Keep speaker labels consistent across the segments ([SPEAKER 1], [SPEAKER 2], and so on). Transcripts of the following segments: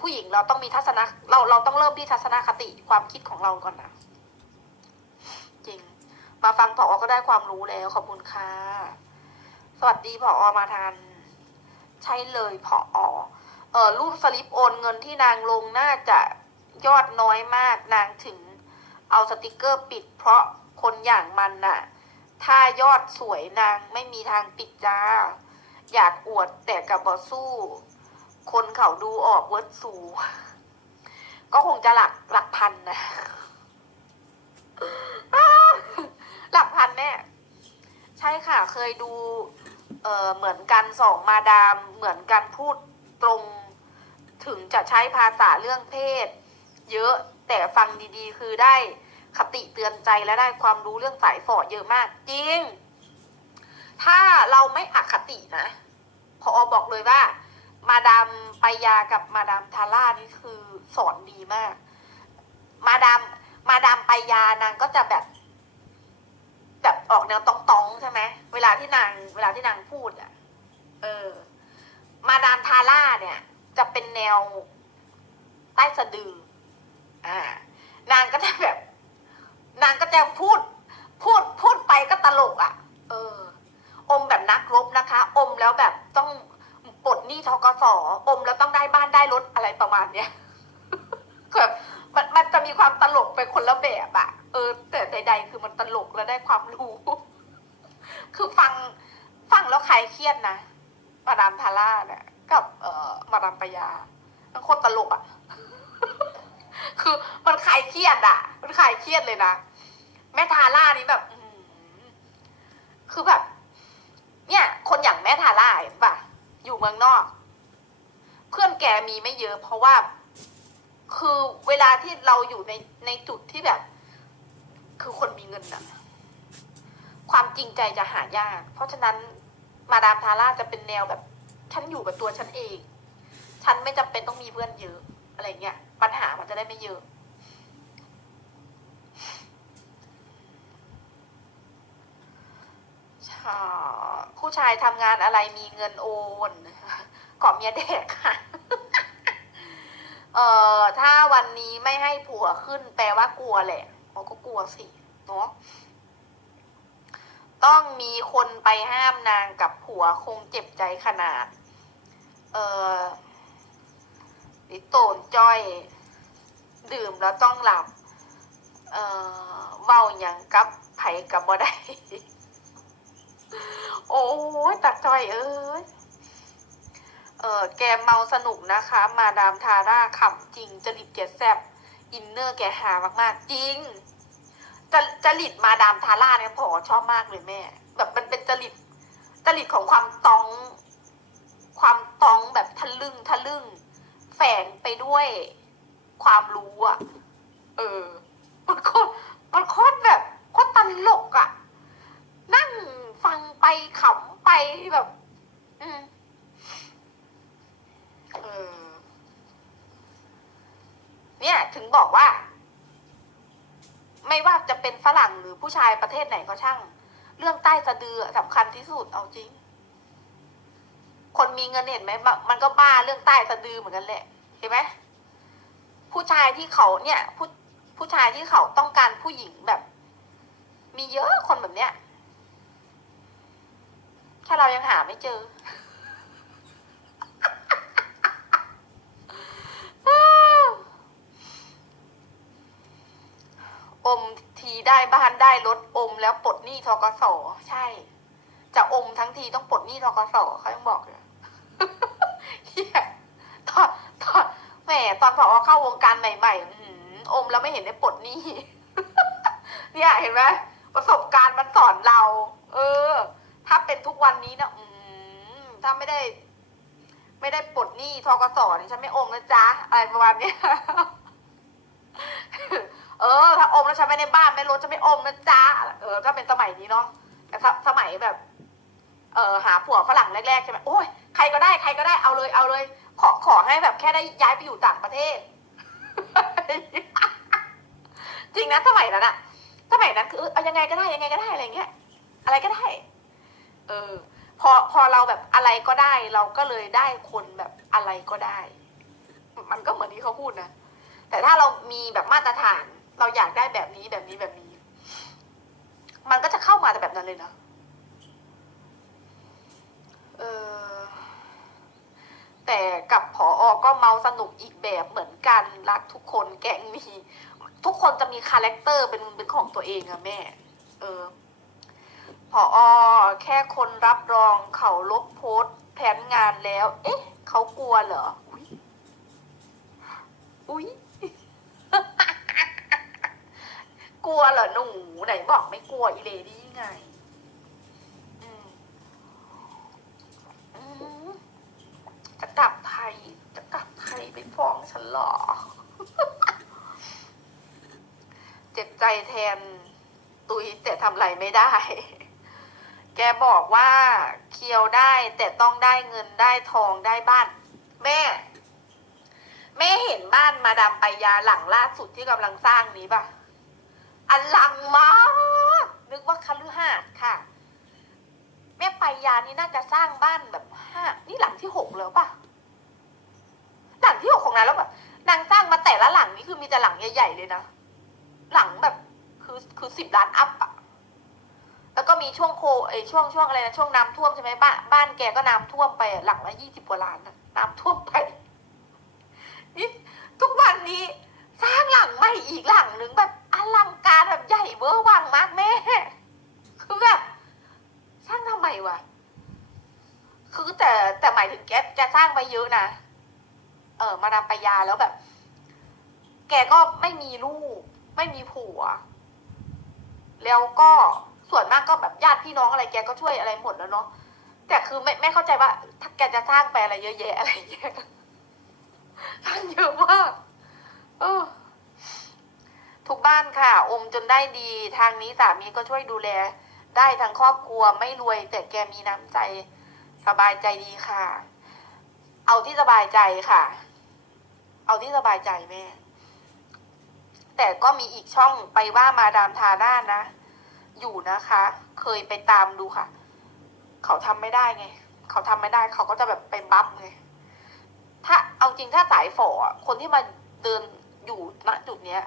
[SPEAKER 1] ผู้หญิงเราต้องมีทัศนะเราเราต้องเริ่มที่ทัศนคติความคิดของเราก่อนนะจริง มาฟังผอก็ได้ความรู้แล้วขอบคุณค่ะสวัสดีผอมาทัน ใช่เลยผอเออรูปสลิปโอนเงินที่นางลงน่าจะยอดน้อยมากนางถึงเอาสติกเกอร์ปิด เพราะคนอย่างมันน่ะ ถ้ายอดสวยนางไม่มีทางปิดจ้า อยากอวดแต่กับบอสู้ คนเขาดูออกเวิร์ดสู ก็คงจะหลักหลักพันนะ หลักพันแน่ใช่ค่ะ เคยดูเออเหมือนกันสองมาดามเหมือนกันพูดตรง ถึงจะใช้ภาษาเรื่องเพศ เยอะแต่ฟังดีๆ คือได้คติเตือนใจและได้ความรู้เรื่องสายฝอเยอะมากจริง ถ้าเราไม่อคตินะพอบอกเลยว่า มาดามปายากับมาดามทาร่านี่คือสอนดีมาก มาดามมาดามปายานางก็จะแบบ แบบออกแนวตองๆใช่ไหมเวลาที่นาง เวลาที่นางพูดอะ เออ มาดามทาร่าเนี่ย จะเป็นแนวใต้สะดือ อ่า นางก็จะแบบ นางก็จะพูด พูดพูดไปก็ตลกอะ เออ อมแบบนักรบนะคะ อมแล้วแบบต้อง ปลดหนี้ทกสอมแล้วต้องได้บ้านได้รถอะไรประมาณเนี้ยแบบมันมันจะมีความตลกไปคนละแบบอะเออ แต่ใดๆคือมันตลกแล้วได้ความรู้ คือฟังฟังแล้วใครเครียดนะมาดามทาร่าเนี่ยกับ เอ่อมาดามปยามันโคตรตลกอะคือมันคลายเครียดอะมันคลายเครียดเลยนะแม่ทาร่านี่แบบคือแบบ เนี่ย คนอย่างแม่ทาร่าเห็นปะ อยู่เมืองนอก เพื่อนแกมีไม่เยอะ เพราะว่า คือเวลาที่เราอยู่ในในจุดที่แบบ คือคนมีเงินอะความจริงใจจะหายาก เพราะฉะนั้นมาดามทาร่าจะเป็นแนวแบบ ฉันอยู่กับตัวฉันเอง ฉันไม่จำเป็นต้องมีเพื่อนเยอะอะไรเงี้ย ปัญหามันจะได้ไม่เยอะใช่ ผู้ชายทำงานอะไรมีเงินโอนขอเมียแดกค่ะเอ่อถ้าวันนี้ไม่ให้ผัวขึ้น แปลว่ากลัวแหละเราก็กลัวสิเนาะต้องมีคนไปห้ามนางกับผัวคงเจ็บใจขนาด เออดิโตนจ้อย ดื่มแล้วต้องหลับ เอ่อเว้าอย่างกับไผ่กับบ่ได้ โอ้ยตัดจอยเอ้ย เออแกเมาสนุกนะคะ มาดามทาร่าขำจริงจริตแกแซบอินเนอร์แกหามากๆ จริงจจริตมาดามทาร่าเนี่ยพอชอบมากเลยแม่ แบบมันเป็นจริตจริตของความตอง ความตองแบบทะลึ่งทะลึ่ง แฝงไปด้วยความรู้อะเออ มันโคตรมันโคตรแบบโคตรตลกอะนั่งฟัง ไปขำไปแบบ อืมเออเนี่ย ถึงบอกว่า ไม่ว่าจะเป็นฝรั่งหรือผู้ชายประเทศไหนก็ช่าง เรื่องใต้สะดือสำคัญที่สุดเอาจริง คนมีเงินเห็นไหมมันก็บ้าเรื่องใต้สะดือเหมือนกันแหละเห็นไหมผู้ชายที่เขาเนี่ยผู้ผู้ชายที่เขาต้องการผู้หญิงแบบ มีเยอะคนแบบเนี้ย แค่เรายังหาไม่เจอ อมทีได้บ้านได้รถอมแล้วปลดหนี้ทกสใช่ จะอมทั้งทีต้องปลดหนี้ทกสเขายังบอกเลยเหี้ยตอนตอนแหมตอนพอเข้าวงการใหม่ๆอมแล้วไม่เห็นได้ปลดหนี้เนี่ยเห็นไหมประสบการณ์มันสอนเรา เออ ถ้าเป็นทุกวันนี้นะอืมถ้าไม่ได้ ไม่ได้ปลดหนี้ทกสนี่ฉันไม่อมนะจ๊ะอะไรประมาณเนี้ยเออ ถ้าอมแล้วฉันไม่ในบ้านไม่รถฉันไม่อมนะจ๊ะเออถ้าเป็นสมัยนี้เนาะแต่ถ้าสมัยแบบ เออหาผัวฝรั่งแรกๆใช่ไหมโอ้ยใครก็ได้ใครก็ได้เอาเลยเอาเลย ขอขอให้แบบแค่ได้ย้ายไปอยู่ต่างประเทศ จริงนะสมัยนั้นอะสมัยนั้นคือเอายังไงก็ได้ยังไงก็ได้อะไรเงี้ยอะไรก็ได้ เออ พอพอเราแบบอะไรก็ได้ เราก็เลยได้คนแบบอะไรก็ได้ มันก็เหมือนที่เขาพูดนะแต่ถ้าเรามีแบบมาตรฐาน เราอยากได้แบบนี้แบบนี้แบบนี้ มันก็จะเข้ามาแต่แบบนั้นเลยนะเออแต่กับผออก็เมาสนุกอีกแบบเหมือนกันรักทุกคนแกงนี้ทุกคนจะมีคาแรคเตอร์เป็นเป็นของตัวเองอะแม่ เออ ออแค่คนรับรองเขาลบโพสต์แผนงานแล้ว เอ๊ะ เขากลัวเหรอ อุ๊ยอุ๊ยกลัวเหรอหนูไหนบอกไม่กลัวอีเลดี้ไงจะกลับไทยจะกลับไทยไปฟ้องฉันหรอ เจ็บใจแทน ตุยแต่ทำอะไรไม่ได้ แกบอกว่าเคียวได้แต่ต้องได้เงินได้ทองได้บ้าน แม่ แม่เห็นบ้านมาดามไปยาหลังล่าสุดที่กำลังสร้างนี้ป่ะอลังมากนึกว่าคฤหาสน์ค่ะ แม่ไปยานี่น่าจะสร้างบ้านแบบห้านี่หลังที่หกแล้วป่ะหลังที่หกของนางแล้วแบบนางสร้างมาแต่ละหลังนี่คือมีแต่หลังใหญ่ๆเลยนะหลังแบบคือคือสิบล้านอัพอะ แล้วก็มีช่วงโคไอช่วงช่วงอะไรนะช่วงน้ำท่วมใช่ไหมบ้านบ้านแกก็น้ำท่วมไปหลังละยี่สิบกว่าล้านน้ำท่วมไปนี่ทุกวันนี้สร้างหลังใหม่อีกหลังหนึ่งแบบอลังการแบบใหญ่เวอร์วังมากแม่คือแบบสร้างทำไมวะคือแต่แต่หมายถึงแกแกสร้างไปเยอะนะเออ มาดามปยาแล้วแบบ แกก็ไม่มีลูก ไม่มีผัว แล้วก็ ส่วนมากก็แบบญาติพี่น้องอะไรแกก็ช่วยอะไรหมดแล้วเนาะแต่คือไม่ไม่เข้าใจว่าถ้าแกจะสร้างไปอะไรเยอะแยะอะไรเงี้ยสร้างเยอะมากเออทุกบ้านค่ะ อมจนได้ดี ทางนี้สามีก็ช่วยดูแล ได้ทั้งครอบครัวไม่รวย แต่แกมีน้ำใจ สบายใจดีค่ะ เอาที่สบายใจค่ะ เอาที่สบายใจแม่ แต่ก็มีอีกช่องไปว่ามาดามทาหน้านนะ อยู่นะคะ เคยไปตามดูค่ะ เขาทำไม่ได้ไง เขาทำไม่ได้ เขาก็จะแบบไปบัฟไง ถ้าเอาจริงถ้าสายฝออคนที่มาเดินอยู่ณจุดเนี้ย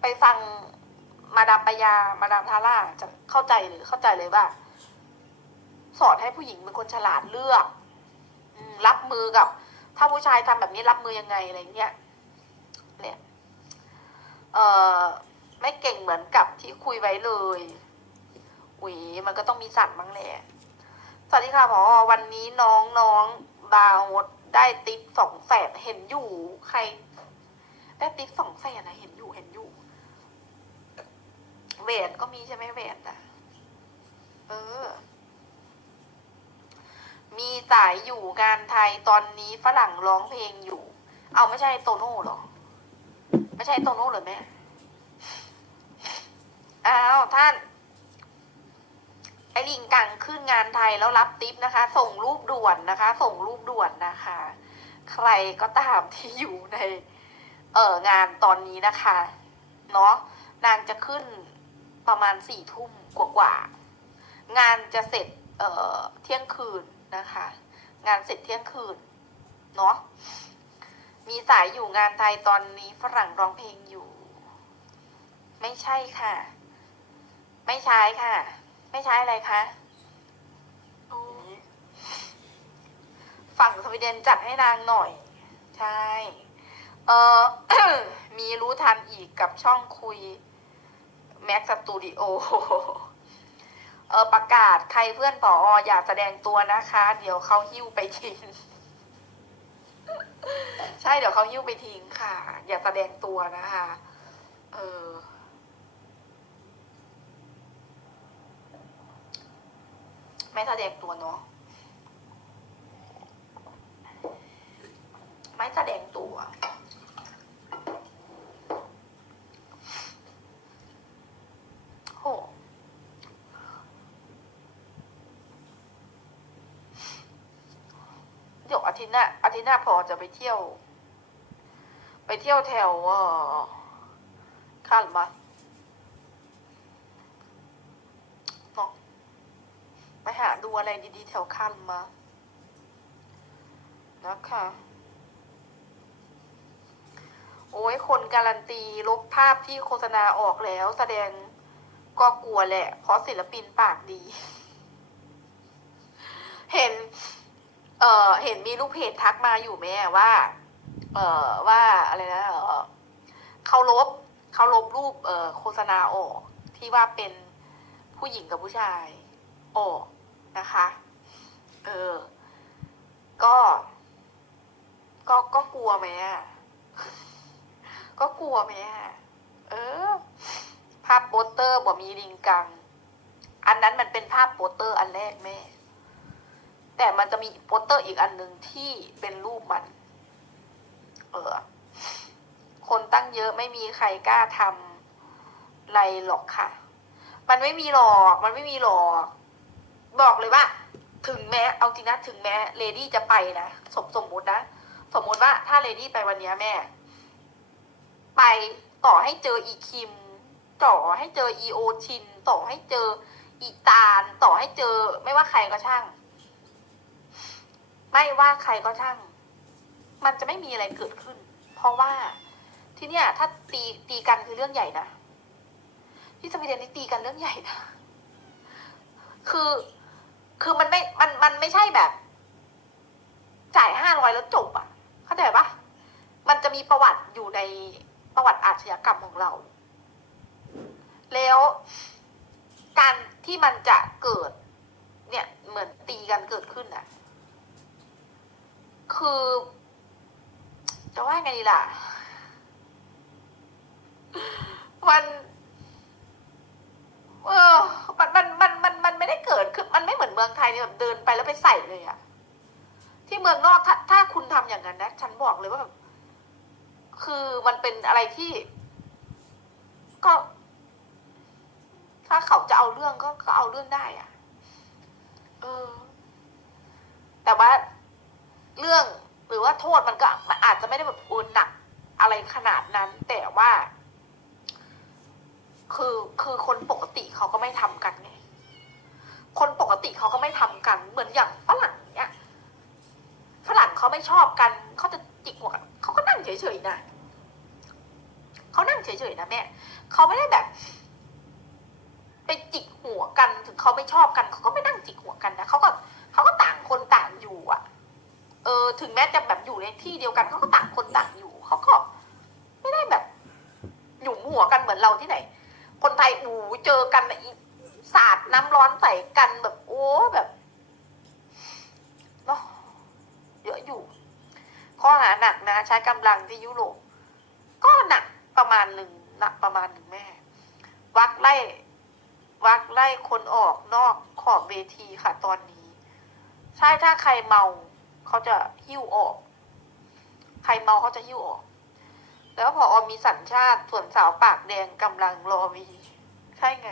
[SPEAKER 1] ไปฟังมาดามปยา มาดามทาร่าจะเข้าใจเลยเข้าใจเลยว่า สอนให้ผู้หญิงเป็นคนฉลาดเลือกรับมือกับ ถ้าผู้ชายทำแบบนี้รับมือยังไงอะไรเงี้ยเนี่ย เอ่อ ไม่เก่งเหมือนกับที่คุยไว้เลยอุ๋ยมันก็ต้องมีสั่นบ้างแหละสวัสดีค่ะพอวันนี้น้องน้องบาวดได้ติปสองแสนเห็นอยู่ใคร ได้ติปสองแสนนะเห็นอยู่เห็นอยู่แหวนก็มีใช่ไหมแหวนนะเออ มีสายอยู่งานไทยตอนนี้ฝรั่งร้องเพลงอยู่ เอาไม่ใช่โตโน่หรอ ไม่ใช่โตโน่เหรอแม่ อ้าวท่าน ไอลิงกังขึ้นงานไทยแล้วรับติปนะคะ ส่งรูปด่วนนะคะ ส่งรูปด่วนนะคะ ใครก็ตามที่อยู่ใน เอองานตอนนี้นะคะ เนาะนางจะขึ้นประมาณสี่ทุ่มกว่าๆงานจะเสร็จ เอ่อ เที่ยงคืนนะคะ งานเสร็จเที่ยงคืน เนาะมีสายอยู่งานไทยตอนนี้ฝรั่งร้องเพลงอยู่ ไม่ใช่ค่ะ ไม่ใช้ค่ะ ไม่ใช้อะไรคะฝั่งสวีเดนจัดให้นางหน่อย ใช่ เออมีรู้ทันอีกกับช่องคุยแม็กสตูดิโอเออประกาศใครเพื่อนผออยากแสดงตัวนะคะ เดี๋ยวเขาหิ้วไปทิ้ง ใช่เดี๋ยวเขาหิ้วไปทิ้งค่ะ อย่าแสดงตัวนะคะ เออ ไม่แสดงตัวเนาะไม่แสดงตัว โห เดี๋ยวอาทิตย์หน้าอาทิตย์หน้าพอจะไปเที่ยว ไปเที่ยวแถวเอ่อข้ามมาเนาะไปหาดู อะไรดีๆแถวข้ามมา นะคะ โอ้ยคนการันตีลบภาพที่โฆษณาออกแล้ว แสดงก็กลัวแหละ เพราะศิลปินปากดี เห็น เอ่อ เห็นมีลูกเพจทักมาอยู่แม่ว่า เอ่อ ว่าอะไรนะเอ่อเขาลบเขาลบรูป เอ่อ โฆษณาออกที่ว่าเป็นผู้หญิงกับผู้ชาย ออก นะคะ เออ ก็ ก็ก็กลัวไหมอะ ก็กลัวไหมอะ เออ ภาพโปสเตอร์บ่มีลิงกัง อันนั้นมันเป็นภาพโปสเตอร์อันแรกแม่ แต่มันจะมีโปสเตอร์อีกอันหนึ่งที่เป็นรูปมัน เออ คนตั้งเยอะไม่มีใครกล้าทำไรหรอกค่ะ มันไม่มีหรอก มันไม่มีหรอก บอกเลยว่า ถึงแม้เอาจริงนะถึงแม้เลดี้จะไปนะสมสมมตินะสมมติว่าถ้าเลดี้ไปวันนี้แม่ ไปต่อให้เจออีคิม ต่อให้เจออีโอชิน ต่อให้เจออีตาลต่อให้เจอ ไม่ว่าใครก็ช่าง ไม่ว่าใครก็ช่าง มันจะไม่มีอะไรเกิดขึ้น เพราะว่าที่เนี่ย ถ้าตีตีกันคือเรื่องใหญ่นะที่สวีเดนนี่ตีกันเรื่องใหญ่นะคือ คือมันไม่ มัน มันไม่ใช่แบบ จ่ายห้าร้อยแล้วจบอะ เข้าใจปะมันจะมีประวัติอยู่ในประวัติอาชญากรรมของเรา แล้วการที่มันจะเกิด เนี่ยเหมือนตีกันเกิดขึ้นอะ คือ จะว่าไงดีล่ะ มัน เออมันมันมันมันมันไม่ได้เกิดขึ้นมันไม่เหมือนเมืองไทยเนี่ยแบบเดินไปแล้วไปใส่เลยอะที่เมืองนอกถ้าถ้าคุณทำอย่างนั้นนะฉันบอกเลยว่าแบบคือมันเป็นอะไรที่ ก็ ถ้าเขาจะเอาเรื่องก็ก็เอาเรื่องได้อะเออ แต่ว่าเรื่องหรือว่าโทษมันก็มันอาจจะไม่ได้แบบโอนหนักอะไรขนาดนั้น แต่ว่า คือคือคนปกติเขาก็ไม่ทำกันไงคนปกติเขาก็ไม่ทำกัน เหมือนอย่างฝรั่งเนี่ยฝรั่งเขาไม่ชอบกันเขาจะจิกหัวกันเขาก็นั่งเฉยๆนะเขานั่งเฉยๆนะแม่เขาไม่ได้แบบไปจิกหัวกันถึงเขาไม่ชอบกันเขาก็ไม่นั่งจิกหัวกันนะเขาก็เขาก็ต่างคนต่างอยู่อะ เออ ถึงแม้จะแบบอยู่ในที่เดียวกันเขาก็ต่างคนต่างอยู่เขาก็ ไม่ได้แบบหยุมหัวกันเหมือนเราที่ไหน คนไทยอูเจอกันน่ะอีสาดน้ำร้อนใส่กันแบบโอ้แบบเนาะเยอะอยู่ ข้อหาหนักนะ ใช้กำลังที่ยุโรปก็หนักประมาณหนึ่งหนักประมาณหนึ่งแม่ วักไล่วักไล่คนออกนอกขอบเวทีค่ะตอนนี้ ใช่ถ้าใครเมาเขาจะหิ้วออก ใครเมาเขาจะหิ้วออก แล้วพออมีสัญชาติส่วนสาวปากแดงกำลังรอวี ใช่ไง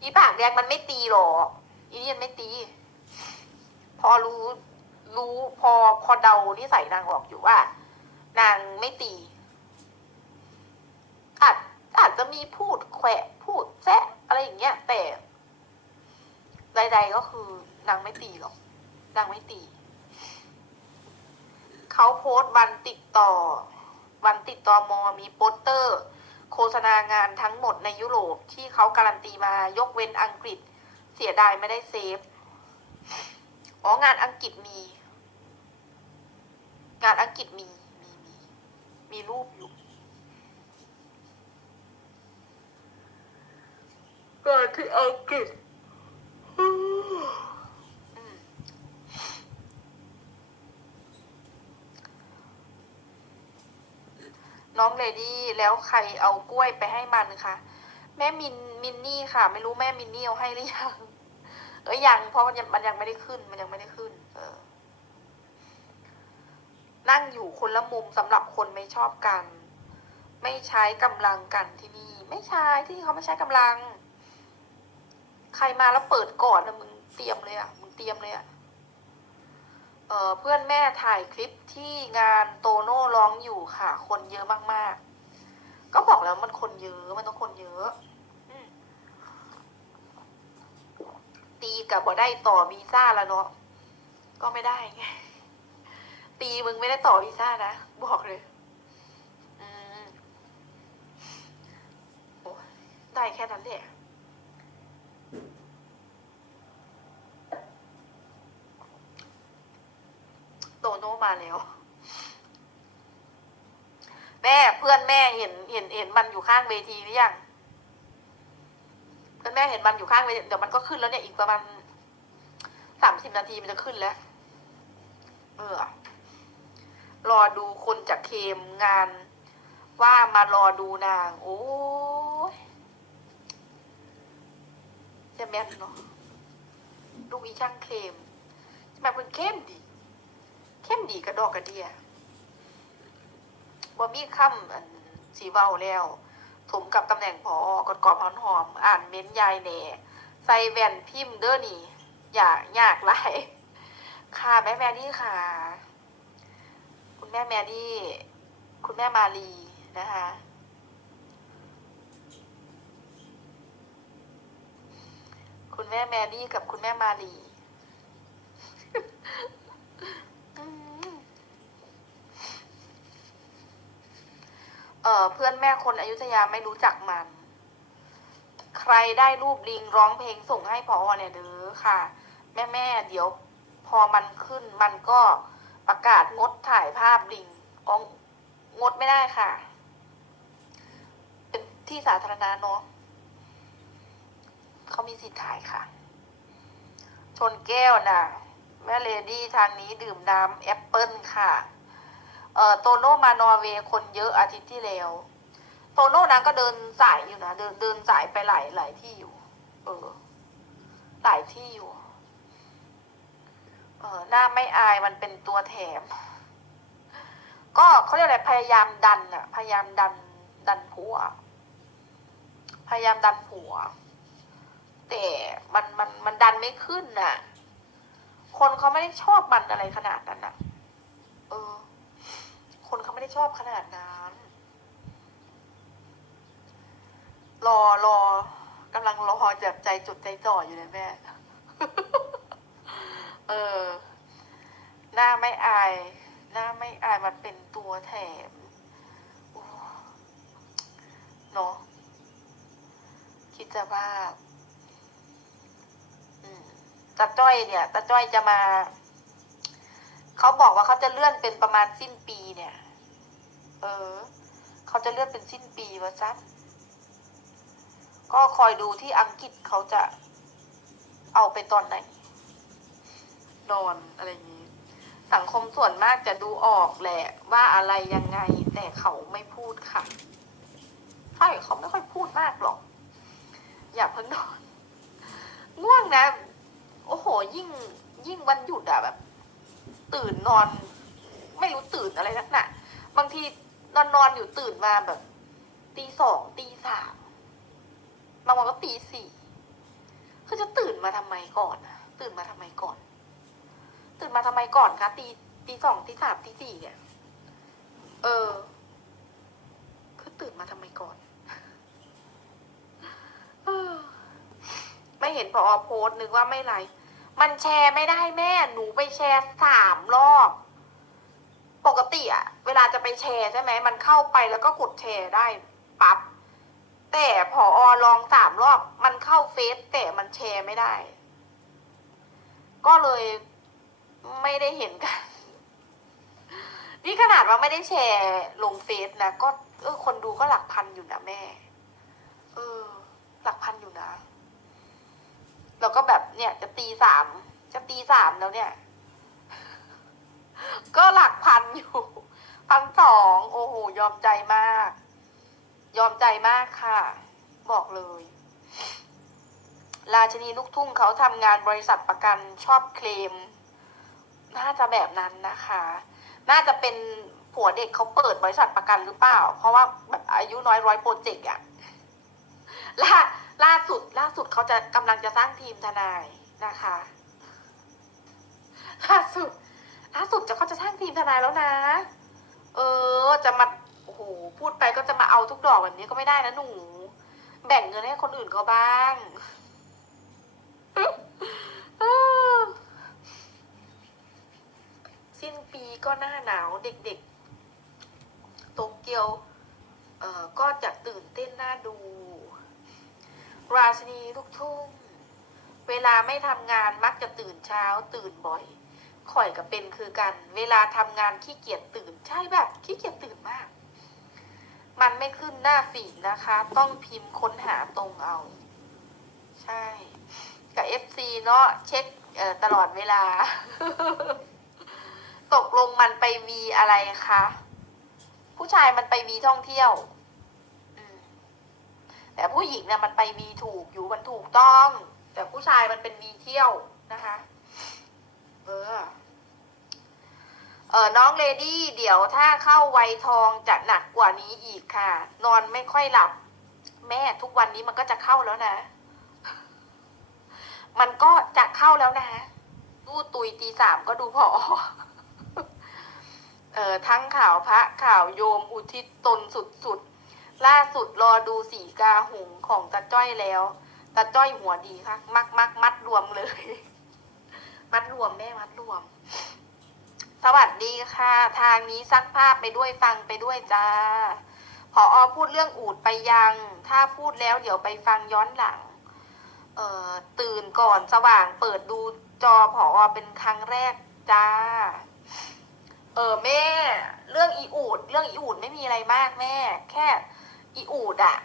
[SPEAKER 1] อีปากแดงมันไม่ตีหรอกอีนี่มันไม่ตี พอรู้รู้พอพอเดาที่ใส่นางออกอยู่ว่า นางไม่ตีอาจอาจจะมีพูดแขวะพูดแซะอะไรอย่างเงี้ยแต่ใดๆก็คือนางไม่ตีหรอกนางไม่ตี เขาโพสต์วันติดต่อ วันติดต่อมอมีโปสเตอร์ โฆษณางานทั้งหมดในยุโรปที่เขาการันตีมายกเว้นอังกฤษ เสียดายไม่ได้เซฟ อ๋องานอังกฤษมี งานอังกฤษมี มีมี มีรูปอยู่งานที่อังกฤษ น้องเลดี้แล้วใครเอากล้วยไปให้มันคะแม่มินมินนี่ค่ะ ไม่รู้แม่มินนี่เอาให้หรือยัง เอ้ยยังเพราะมันยังมันยังไม่ได้ขึ้น มันยังไม่ได้ขึ้น เออ นั่งอยู่คนละมุมสำหรับคนไม่ชอบกัน ไม่ใช้กำลังกันที่นี่ ไม่ใช้ที่เขาไม่ใช้กำลัง ใครมาแล้วเปิดก่อนนะมึงเตรียมเลยอะมึงเตรียมเลยอะ เพื่อนแม่ถ่ายคลิปที่งานโตโน่ร้องอยู่ค่ะ คนเยอะมากๆ ก็บอกแล้วมันคนเยอะมันต้องคนเยอะตีกับบ่ได้ต่อวีซ่าแล้วเนาะก็ไม่ได้ไงตีมึงไม่ได้ต่อวีซ่านะบอกเลยได้แค่นั้นแหละ โตโน่มาแล้ว แม่เพื่อนแม่เห็นเห็นเห็นมันอยู่ข้างเวทีหรือยังเพื่อนแม่เห็นมันอยู่ข้างเวทีเดี๋ยวมันก็ขึ้นแล้วเนี่ยอีกประมาณสามสิบนาทีมันจะขึ้นแล้ว เออรอดูคนจากเคมงาน ว่ามารอดูนาง โอ้ยจะแม่นเนาะลูกอีช่างเคมทำไมเพิ่นเข้มดี เข้มดีกระดอกกระเดียบ่มีคำอันสีเว้าแล้วถมกับตำแหน่งพอกดกอบหอมหอม อ่านเม้นยายแน่ใส่แว่นพิมพ์เด้อนี่ อย่ายากไรค่ะแม่แม่นี่ค่ะ คุณแม่แมรี่ คุณแม่มาลีนะคะ คุณแม่แมรี่กับคุณแม่มาลี อืม เออเพื่อนแม่คนอยุธยาไม่รู้จักมัน ใครได้รูปลิงร้องเพลงส่งให้พอเนี่ยเด้อค่ะ แม่แม่เดี๋ยวพอมันขึ้นมันก็ประกาศงดถ่ายภาพลิงอ๋องดไม่ได้ค่ะ เป็นที่สาธารณะเนาะเขามีสิทธิ์ถ่ายค่ะ ชนแก้วนะแม่เลดี้ทางนี้ดื่มน้ำแอปเปิลค่ะ เอ่อโตโน่มานอร์เวย์คนเยอะอาทิตย์ที่แล้วโตโน่นางก็เดินสายอยู่นะเดินเดินสายไปหลายหลายที่อยู่ เออหลายที่อยู่ เออหน้าไม่อายมันเป็นตัวแถม ก็เขาเรียกอะไรพยายามดันอะพยายามดัน ดันผัว พยายามดันผัว แต่มันมันมันดันไม่ขึ้นน่ะ คนเขาไม่ได้ชอบมันอะไรขนาดนั้นน่ะ เออ คนเขาไม่ได้ชอบขนาดนั้นรอรอกำลังรอจับใจจดใจจ่ออยู่เลยแม่ เออ หน้าไม่อาย หน้าไม่อายมันเป็นตัวแถมโอ้เนาะคิดจะว่าอืมตาจ้อยเนี่ยตาจ้อยจะมา เขาบอกว่าเขาจะเลื่อนเป็นประมาณสิ้นปีเนี่ย เออ เขาจะเลื่อนเป็นสิ้นปีวะจ๊ะก็คอยดูที่อังกฤษเขาจะเอาไปตอนไหน นอนอะไรอย่างนี้ สังคมส่วนมากจะดูออกแหละว่าอะไรยังไง แต่เขาไม่พูดค่ะใช่เขาไม่ค่อยพูดมากหรอก อย่าเพิ่งนอน ง่วงนะ โอ้โห ยิ่ง ยิ่งวันหยุดอะแบบ ตื่นนอน ไม่รู้ตื่นอะไรนักหนาบางที นอนนอนอยู่ตื่นมาแบบตีสองตีสามบางวันก็ตีสี่คือจะตื่นมาทำไมก่อนอะตื่นมาทำไมก่อน ตื่นมาทำไมก่อนคะตีตีสองตีสามตีสี่เนี่ย เออ คือตื่นมาทำไมก่อนอไม่เห็นพอโพสต์นึกว่าไม่ไร มันแชร์ไม่ได้แม่ หนูไปแชร์สามรอบ ปกติอะเวลาจะไปแชร์ใช่ไหมมันเข้าไปแล้วก็กดแชร์ได้ปั๊บแต่พออลองสามรอบมันเข้าเฟซแต่มันแชร์ไม่ได้ ก็เลยไม่ได้เห็นกัน นี่ขนาดว่าไม่ได้แชร์ลงเฟซนะก็เออคนดูก็หลักพันอยู่นะแม่ เออ หลักพันอยู่นะ แล้วก็แบบเนี่ยจะตีสามจะตีสามแล้วเนี่ย อยู่พันสองโอ้โห ยอมใจมาก ยอมใจมากค่ะ บอกเลย ราชนีลูกทุ่งเขาทำงานบริษัทประกันชอบเคลม น่าจะแบบนั้นนะคะ น่าจะเป็นผัวเด็กเขาเปิดบริษัทประกันหรือเปล่า เพราะว่าแบบอายุน้อยร้อยโปรเจกต์อะล่าล่าสุด ล่าสุดเขาจะกำลังจะสร้างทีมทนายนะคะ ล่าสุด ล่าสุดจะเขาจะสร้างทีมทนายแล้วนะ เออ จะมาโอ้โหพูดไปก็จะมาเอาทุกดอกแบบนี้ก็ไม่ได้นะหนู แบ่งเงินให้คนอื่นเขาบ้างสิ้นปีก็หน้าหนาวเด็กๆโตเกียว เอ่อ ก็จะตื่นเต้นน่าดู ราชนีลูกทุ่ง เวลาไม่ทำงานมักจะตื่นเช้าตื่นบ่อย ข่อยกับเป็นคือกัน เวลาทำงานขี้เกียจตื่น ใช่แบบขี้เกียจตื่นมาก มันไม่ขึ้นหน้าฟีดนะคะ ต้องพิมพ์ค้นหาตรงเอา ใช่ กับ FC เนาะเช็คตลอดเวลา ตกลงมันไปวีอะไรคะ ผู้ชายมันไปวีท่องเที่ยวแต่ผู้หญิงเนี่ยมันไปวีถูกอยู่มันถูกต้อง แต่ผู้ชายมันเป็นวีเที่ยวนะคะ เออเออน้องเลดี้เดี๋ยวถ้าเข้าวัยทองจะหนักกว่านี้อีกค่ะ นอนไม่ค่อยหลับ แม่ทุกวันนี้มันก็จะเข้าแล้วนะ มันก็จะเข้าแล้วนะดูตุยตีสามก็ดูพอเออทั้งข่าวพระข่าวโยมอุทิศตนสุดๆ ล่าสุดรอดูสีกาหุงของตาจ้อยแล้วตาจ้อยหัวดีค่ะ มักมักมัดรวมเลย มัดรวมแม่มัดรวม สวัสดีค่ะ ทางนี้ซักผ้าไปด้วยฟังไปด้วยจ้าพออพูดเรื่องอูดไปยัง ถ้าพูดแล้วเดี๋ยวไปฟังย้อนหลัง เอ่อตื่นก่อนสว่างเปิดดูจอพออเป็นครั้งแรกจ้า เออแม่ เรื่องอีอูด เรื่องอีอูดไม่มีอะไรมากแม่ แค่อีอูดอะ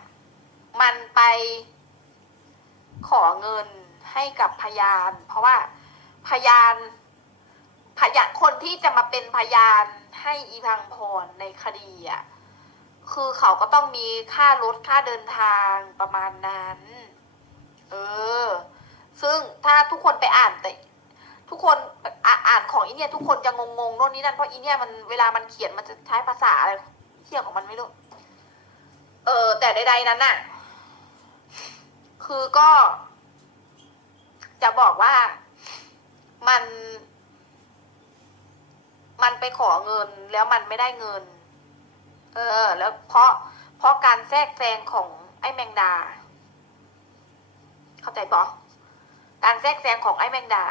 [SPEAKER 1] มันไปขอเงินให้กับพยาน เพราะว่า พยานพยานคนที่จะมาเป็นพยานให้อีพังพรในคดีอะคือเขาก็ต้องมีค่ารถค่าเดินทางประมาณนั้น เออ ซึ่งถ้าทุกคนไปอ่านแต่ ทุกคนอ่าอ่านของอีเนี่ย ทุกคนจะงงๆโน่นนี่นั่นเพราะอีเนี่ยมันเวลามันเขียนมันจะใช้ภาษาอะไรเที่ยของมันไม่รู้ เออ แต่ใดๆนั้นน่ะ คือก็ จะบอกว่า มัน มันไปขอเงินแล้วมันไม่ได้เงิน เออ แล้วเพราะเพราะการแทรกแซงของไอ้แมงดา เข้าใจปะการแทรกแซงของไอ้แมงดา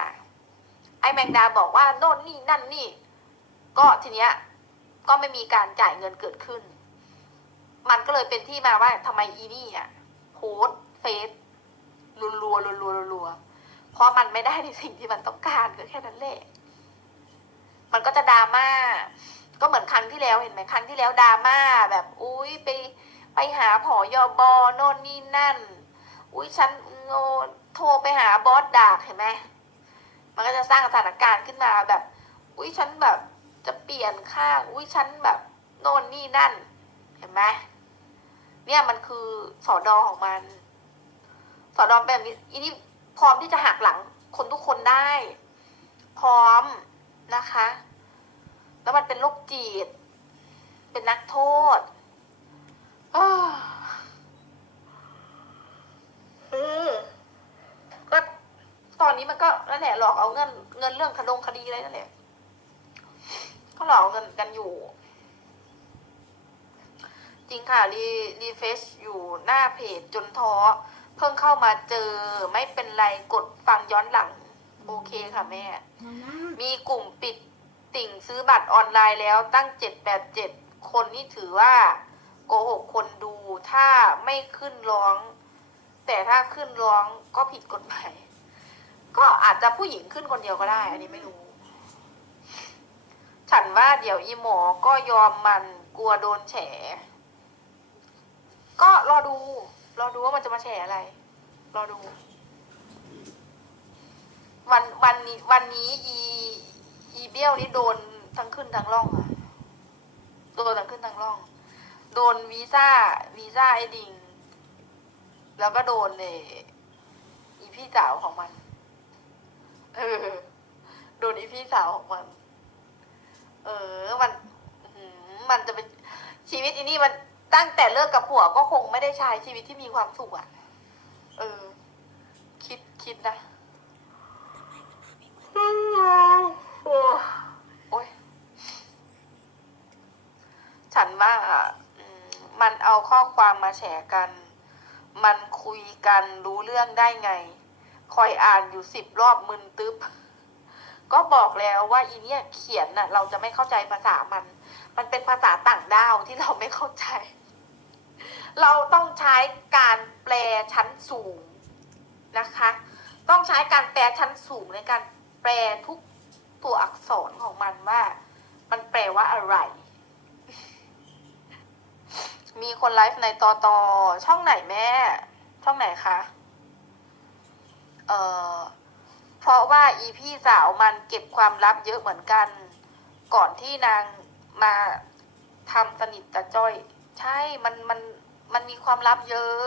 [SPEAKER 1] ไอ้แมงดาบอกว่าโน่นนี่นั่นนี่ ก็ทีเนี้ย ก็ไม่มีการจ่ายเงินเกิดขึ้น มันก็เลยเป็นที่มาว่าทำไมอีนี่อะโพสเฟซรัวรัวรัวรัวรัวๆ เพราะมันไม่ได้ในสิ่งที่มันต้องการก็แค่นั้นแหละ มันก็จะดราม่า ก็เหมือนครั้งที่แล้วเห็นไหมครั้งที่แล้วดราม่าแบบอุ้ยไปไปหาผอยอบอโน่นนี่นั่น อุ้ยฉันโงโทรไปหาบอสดาเห็นไหมมันก็จะสร้างสถานการณ์ขึ้นมาแบบ อุ้ยฉันแบบจะเปลี่ยนข้าง อุ้ยฉันแบบโน่นนี่นั่น เห็นไหมเนี่ยมันคือสอดอของมัน สอดอแบบนี้อีนี่ พร้อมที่จะหักหลังคนทุกคนได้ พร้อมนะคะ แล้วมันเป็นโรคจิต เป็นนักโทษอ้าวเอก็ตอนนี้มันก็นั่นแหละหลอกเอาเงิน เงินเรื่องคดงคดีอะไรนั่นแหละก็หลอกเอาเงินกันอยู่ จริงค่ะรีรีเฟซอยู่หน้าเพจจนท้อ เพิ่งเข้ามาเจอไม่เป็นไรกดฟังย้อนหลัง โอเคค่ะแม่ มีกลุ่มปิดติ่งซื้อบัตรออนไลน์แล้วตั้งเจ็ดแปดเจ็ดคนนี่ถือว่า โกหกคนดูถ้าไม่ขึ้นร้อง แต่ถ้าขึ้นร้องก็ผิดกฎหมายก็อาจจะผู้หญิงขึ้นคนเดียวก็ได้ อันนี้ไม่รู้ ฉันว่าเดี๋ยวอีหมอก็ยอมมันกลัวโดนแฉ ก็รอดู รอดูว่ามันจะมาแฉอะไร รอดู วันวันนี้วันนี้อีอีเบี้ยวนี่โดนทั้งขึ้นทั้งล่องอะโดนทั้งขึ้นทั้งล่อง โดนวีซ่าวีซ่าไอ้ดิงแล้วก็โดนเลยอีพี่สาวของมัน เออ โดนอีพี่สาวของมัน เออ มัน มันจะเป็นชีวิตอีนี่มัน ตั้งแต่เลิกกับผัวก็คงไม่ได้ใช้ชีวิตที่มีความสุขอะเออ คิดคิดนะโอ้ยฉันว่ามันเอาข้อความมาแฉกัน มันคุยกันรู้เรื่องได้ไง คอยอ่านอยู่สิบรอบมึนตึ๊บ ก็บอกแล้วว่าอีเนี่ยเขียนน่ะ เราจะไม่เข้าใจภาษามัน มันเป็นภาษาต่างด้าวที่เราไม่เข้าใจ เราต้องใช้การแปลชั้นสูงนะคะ ต้องใช้การแปลชั้นสูงในการแปลทุกตัวอักษรของมันว่า มันแปลว่าอะไร มีคนไลฟ์ในตอตอช่องไหนแม่ ช่องไหนคะเอ่อเพราะว่าอีพี่สาวมันเก็บความลับเยอะเหมือนกัน ก่อนที่นางมาทำสนิทตะจ้อย ใช่มันมัน มันมีความลับเยอะ